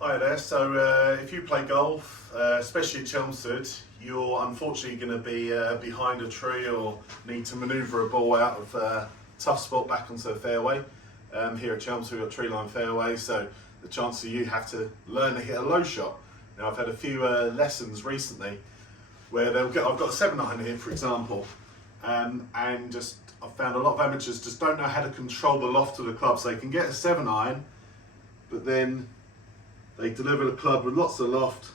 Hi there. So if you play golf, especially at Chelmsford, you're unfortunately going to be behind a tree or need to manoeuvre a ball out of a tough spot back onto the fairway. Here at Chelmsford we've got tree line fairway, so the chances of you have to learn to hit a low shot. Now I've had a few lessons recently where I've got a 7-iron here for example, and I've found a lot of amateurs just don't know how to control the loft of the club, so they can get a 7-iron but then they deliver the club with lots of loft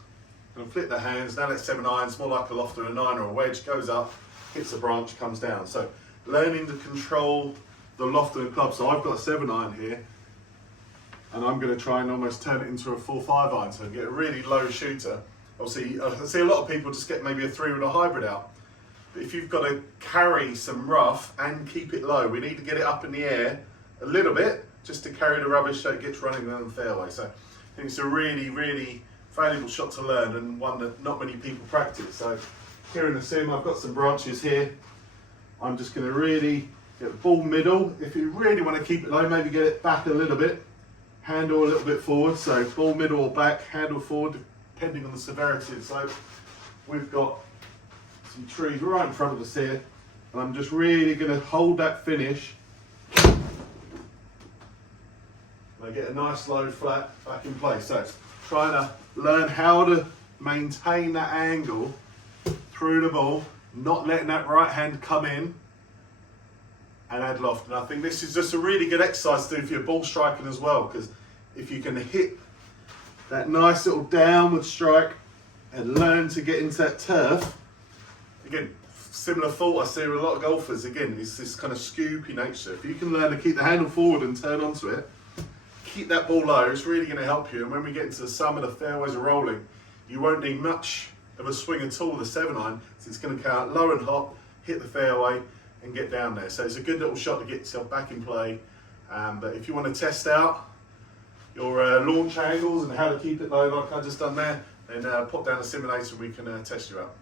and flip their hands. Now that 7-iron, it's more like a loft than a 9 or a wedge, goes up, hits a branch, comes down. So learning to control the loft of the club. So I've got a 7-iron here and I'm going to try and almost turn it into a 4-5-iron, so get a really low shooter. Obviously I see a lot of people just get maybe a 3 with a hybrid out. But if you've got to carry some rough and keep it low, we need to get it up in the air a little bit just to carry the rubbish so it gets running down the fairway. So I think it's a really, really valuable shot to learn and one that not many people practice. So here in the sim, I've got some branches here. I'm just going to really get the ball middle. If you really want to keep it low, maybe get it back a little bit, handle a little bit forward. So ball middle or back, handle forward, depending on the severity of the slope. We've got some trees right in front of us here, and I'm just really going to hold that finish. I get a nice low flat back in place. So trying to learn how to maintain that angle through the ball, not letting that right hand come in and add loft. And I think this is just a really good exercise to do for your ball striking as well, because if you can hit that nice little downward strike and learn to get into that turf, again, similar fault I see with a lot of golfers, again, is this kind of scoopy nature. If you can learn to keep the handle forward and turn onto it, keep that ball low, it's really going to help you. And when we get into the summer, the fairways are rolling, you won't need much of a swing at all with a 7-iron, so it's going to come out low and hot, hit the fairway and get down there. So it's a good little shot to get yourself back in play. But if you want to test out your launch angles and how to keep it low like I just done there, then pop down the simulator and we can test you out.